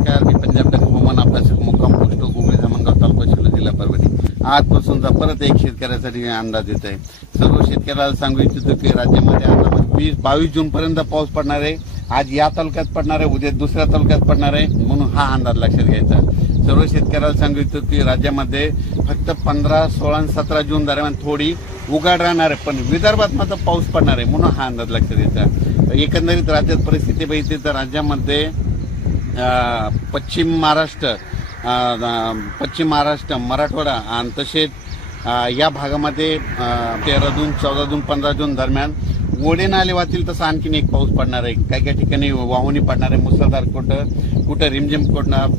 नमस्कार, मी पंजाब हवामान अभ्यासक मुक्काम पोस्ट गुगळे धामणगाव तालुका शिल्लोड जिल्हा परभणी. आजपासूनचा परत एक शेतकऱ्यासाठी अंदाज येत आहे. सर्व शेतकऱ्याला सांगू इच्छितो की राज्यामध्ये आता 22 जून पर्यंत पाऊस पडणार आहे. आज या तालुक्यात पडणार आहे, उद्या दुसऱ्या तालुक्यात पडणार आहे, म्हणून हा अंदाज लक्षात घ्यायचा. सर्व शेतकऱ्याला सांगू इच्छितो की राज्यामध्ये फक्त 15, 16 आणि 17 जून दरम्यान थोडी उघाड राहणार आहे, पण विदर्भात मात्र पाऊस पडणार आहे, म्हणून हा अंदाज लक्षात घ्यायचा. एकंदरीत राज्यात परिस्थिती बघितली तर राज्यामध्ये पश्चिम महाराष्ट्र, मराठवाडा आणि तसेच या भागामध्ये 13 जून, 14 जून, 15 जून दरम्यान ओढे नाले वाहतील तसं आणखीन एक पाऊस पडणार आहे. काही काही ठिकाणी वाहुणी पडणार आहे, मुसळधार, कुठं रिमझिम,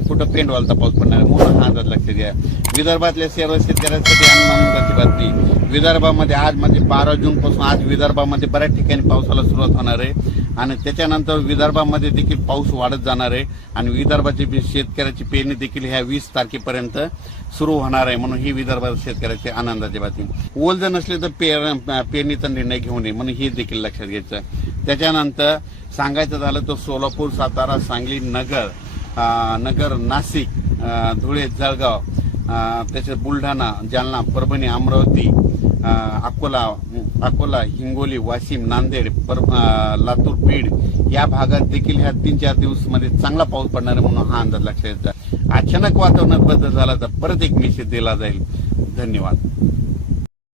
कुठं पेंड वालता पाऊस पडणार आहे, म्हणून हा अंदाज लक्षात घ्या. विदर्भातल्या सर्व शेतकऱ्यांसाठी आनंदाची बातमी. विदर्भामध्ये आज म्हणजे 12 जून पासून आज विदर्भामध्ये बऱ्याच ठिकाणी पावसाला सुरुवात होणार आहे आणि त्याच्यानंतर विदर्भामध्ये देखील पाऊस वाढत जाणार आहे आणि विदर्भाची शेतकऱ्याची पेरणी देखील ह्या 20 तारखेपर्यंत सुरू होणार आहे, म्हणून ही विदर्भात शेतकऱ्याची आनंदाची बातमी. ओल जर नसले तर पेरणीचा निर्णय घेऊ नये, म्हणून हे देखील लक्षात घ्यायचं. त्याच्यानंतर सांगायचं झालं तर सोलापूर, सातारा, सांगली, नगर, नाशिक, धुळे, जळगाव, त्याच्यात बुलढाणा, जालना, परभणी, अमरावती, अकोला, हिंगोली, वाशिम, नांदेड, लातूर, बीड या भागात देखील ह्या 3-4 दिवसामध्ये चांगला पाऊस पडणार आहे, म्हणून हा अंदाज लक्षात घ्यायचा. अचानक वातावरणात बदल झाला तर परत एक मेसेज दिला जाईल. धन्यवाद.